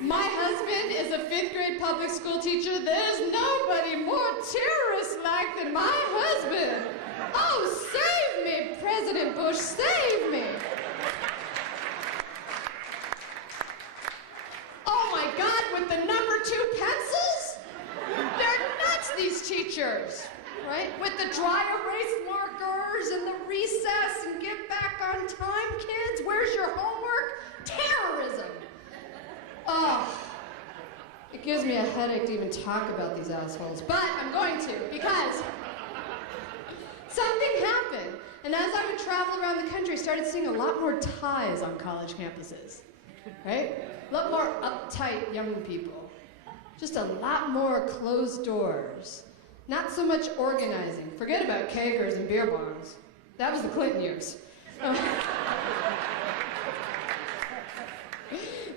My husband is a 5th grade public school teacher. There's nobody more terrorist-like than my husband. Oh, save me, President Bush, save me. Oh my God, with the number 2 pencils? They're nuts, these teachers, right? With the dry erase markers and the recess and get back on time, kids. Where's your homework? Terrorism. Oh, it gives me a headache to even talk about these assholes, but I'm going to, because something happened, and as I would travel around the country, I started seeing a lot more ties on college campuses, right? A lot more uptight young people, just a lot more closed doors, not so much organizing. Forget about kegers and beer bongs. That was the Clinton years.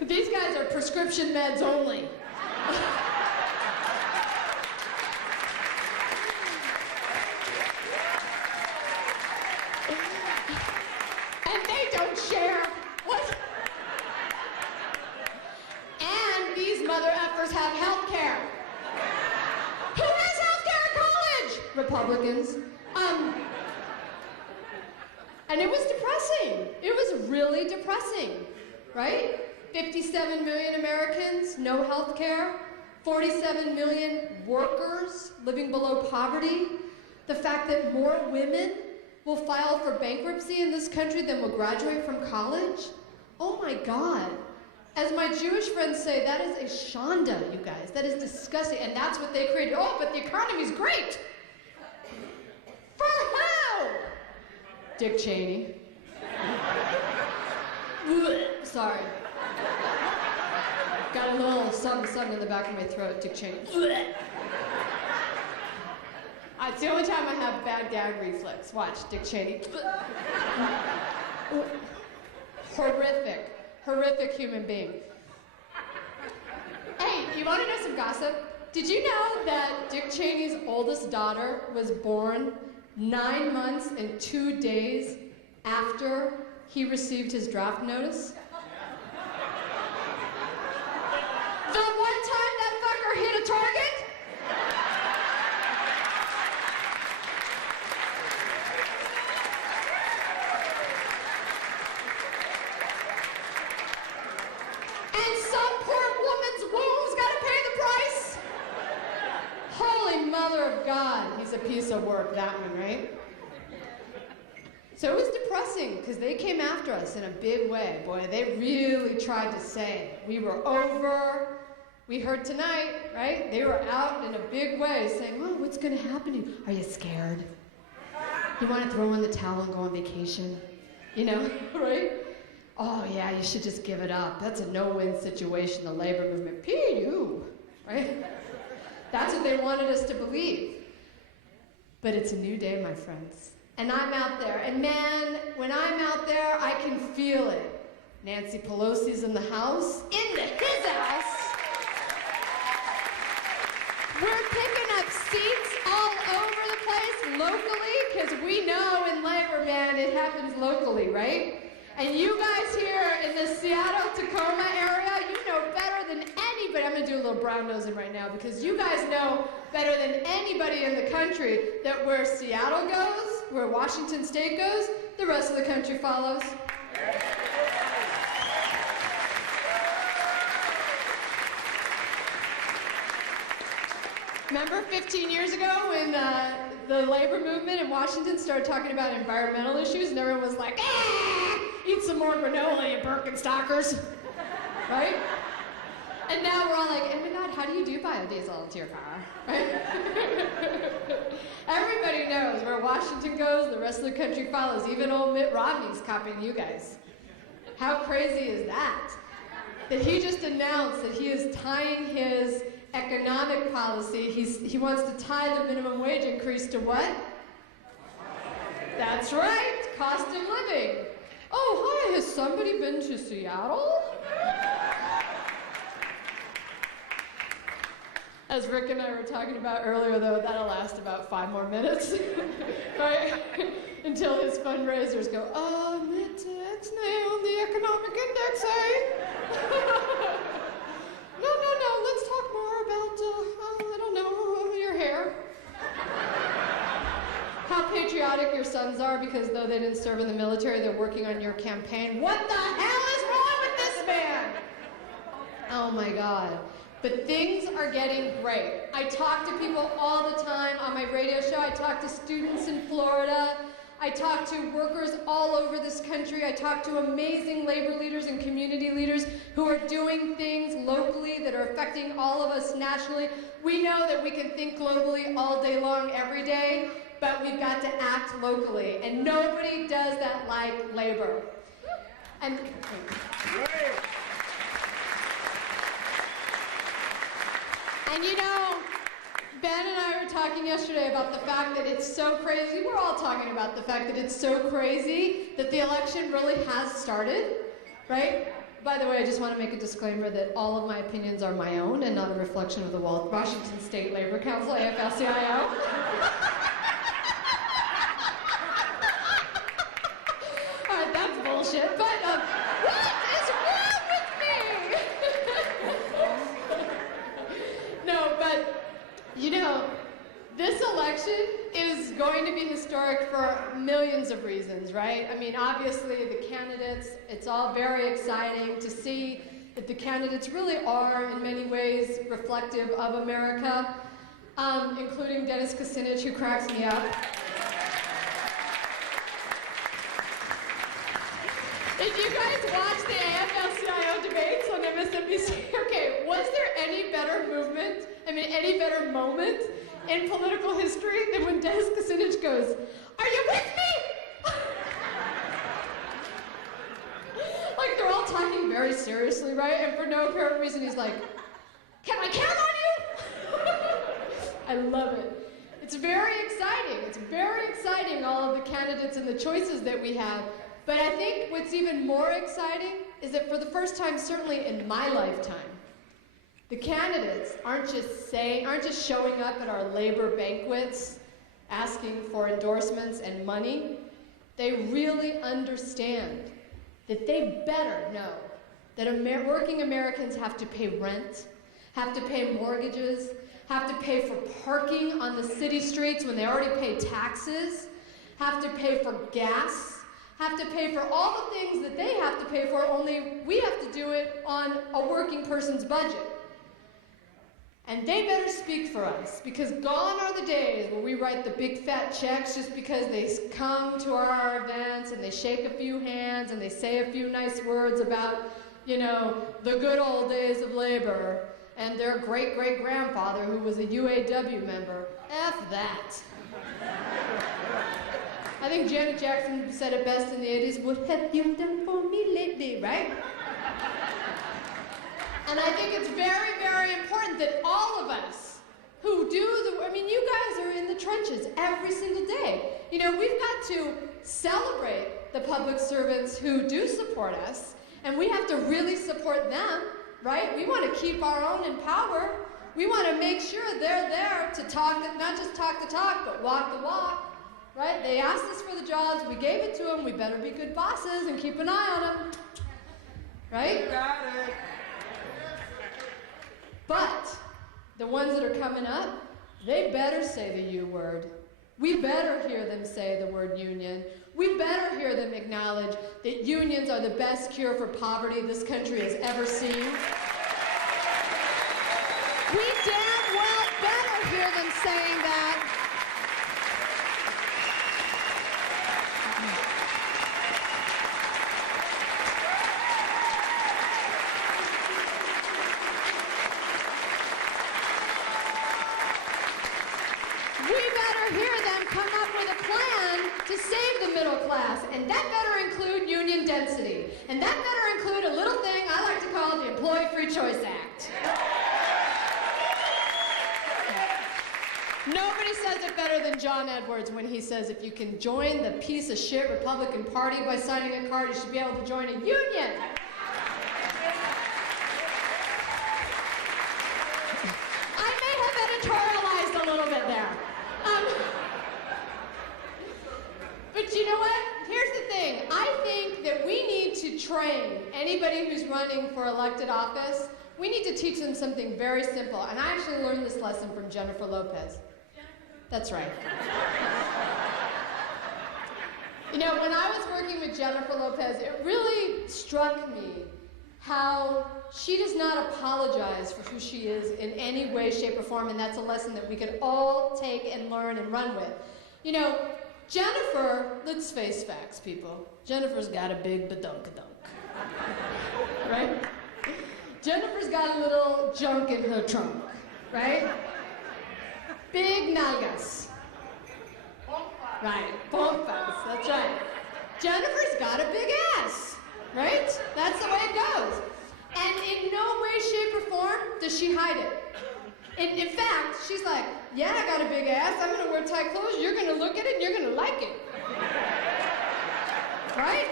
These guys are prescription meds only. And they don't share. What? And these mother effers have health care. Who has health care at college? Republicans. And it was depressing. It was really depressing, right? 57 million Americans, no health care. 47 million workers living below poverty. The fact that more women will file for bankruptcy in this country than will graduate from college. Oh my God. As my Jewish friends say, that is a shanda, you guys. That is disgusting. And that's what they created. Oh, but the economy's great. For who? Dick Cheney. Sorry. Got a little something in the back of my throat, Dick Cheney. It's the only time I have bad gag reflex. Watch, Dick Cheney. Horrific human being. Hey, you want to know some gossip? Did you know that Dick Cheney's oldest daughter was born 9 months and 2 days after he received his draft notice? The one time that fucker hit a target? And some poor woman's womb's gotta pay the price? Holy mother of God, he's a piece of work, that one, right? So it was depressing, because they came after us in a big way. Boy, they really tried to say we were over. We heard tonight, right? They were out in a big way saying, oh, what's going to happen to you? Are you scared? You want to throw in the towel and go on vacation? You know, right? Oh, yeah, you should just give it up. That's a no-win situation, the labor movement. P.U., right? That's what they wanted us to believe. But it's a new day, my friends. And I'm out there. And man, when I'm out there, I can feel it. Nancy Pelosi's in the House, into his house. We're picking up seats all over the place locally, because we know in labor, man, it happens locally, right? And you guys here in the Seattle-Tacoma area, you know better than anybody. I'm going to do a little brown nosing right now, because you guys know better than anybody in the country that where Seattle goes, where Washington State goes, the rest of the country follows. Remember 15 years ago when the labor movement in Washington started talking about environmental issues and everyone was like, eat some more granola, you Birkenstockers, right? And now we're all like, oh my God, how do you do biodiesel into your car, right? Everybody knows where Washington goes, the rest of the country follows. Even old Mitt Romney's copying you guys. How crazy is that? That he just announced that he is tying his economic policy, he wants to tie the minimum wage increase to what? That's right, cost of living. Oh, hi, has somebody been to Seattle? As Rick and I were talking about earlier, though, that'll last about 5 more minutes, right? Until his fundraisers go, it's on the economic index, eh? because though they didn't serve in the military, they're working on your campaign. What the hell is wrong with this man? Oh my God. But things are getting great. I talk to people all the time on my radio show. I talk to students in Florida. I talk to workers all over this country. I talk to amazing labor leaders and community leaders who are doing things locally that are affecting all of us nationally. We know that we can think globally all day long, every day, but we've got to act locally. And nobody does that like labor. And you know, Ben and I were talking yesterday about the fact that it's so crazy. We're all talking about the fact that it's so crazy that the election really has started, right? By the way, I just want to make a disclaimer that all of my opinions are my own and not a reflection of the Washington State Labor Council, AFL-CIO. All right, that's bullshit, but what is wrong with me? No, but you know, this election is going to be historic for millions of reasons, right? I mean, obviously, the candidates, it's all very exciting to see that the candidates really are, in many ways, reflective of America, including Dennis Kucinich, who cracks me up. If you guys watch the AFL-CIO debates on MSNBC, okay, was there any better movement, any better moment in political history than when Dennis Kucinich goes, "Are you with me?" Like, they're all talking very seriously, right? And for no apparent reason, he's like, "Can I count on you?" I love it. It's very exciting. It's very exciting, all of the candidates and the choices that we have. But I think what's even more exciting is that for the first time, certainly in my lifetime, the candidates aren't just showing up at our labor banquets asking for endorsements and money. They really understand that they better know that working Americans have to pay rent, have to pay mortgages, have to pay for parking on the city streets when they already pay taxes, have to pay for gas, have to pay for all the things that they have to pay for, only we have to do it on a working person's budget. And they better speak for us, because gone are the days where we write the big fat checks just because they come to our events and they shake a few hands and they say a few nice words about, you know, the good old days of labor and their great-great-grandfather who was a UAW member. F that. I think Janet Jackson said it best in the 80s, "What have you done for me lately," right? And I think it's very, very important that all of us who do you guys are in the trenches every single day. You know, we've got to celebrate the public servants who do support us, and we have to really support them, right? We want to keep our own in power. We want to make sure they're there to talk, not just talk the talk, but walk the walk. Right? They asked us for the jobs, we gave it to them, we better be good bosses and keep an eye on them. Right? You got it. But the ones that are coming up, they better say the U word. We better hear them say the word union. We better hear them acknowledge that unions are the best cure for poverty this country has ever seen. We damn well better hear them saying that. To save the middle class, and that better include union density, and that better include a little thing I like to call the Employee Free Choice Act. Nobody says it better than John Edwards when he says if you can join the piece of shit Republican Party by signing a card, you should be able to join a union. I may have editorialized a little bit there. But you know what? Here's the thing. I think that we need to train anybody who's running for elected office. We need to teach them something very simple. And I actually learned this lesson from Jennifer Lopez. That's right. You know, when I was working with Jennifer Lopez, it really struck me how she does not apologize for who she is in any way, shape, or form, and that's a lesson that we could all take and learn and run with. You know, Jennifer, let's face facts, people. Jennifer's got a big badunk-a-dunk, right? Jennifer's got a little junk in her trunk, right? Big nalgas. Right, pompas, that's right. Jennifer's got a big ass, right? That's the way it goes. And in no way, shape, or form does she hide it. In fact, she's like, yeah, I got a big ass, I'm gonna wear tight clothes, you're gonna look at it and you're gonna like it. Right?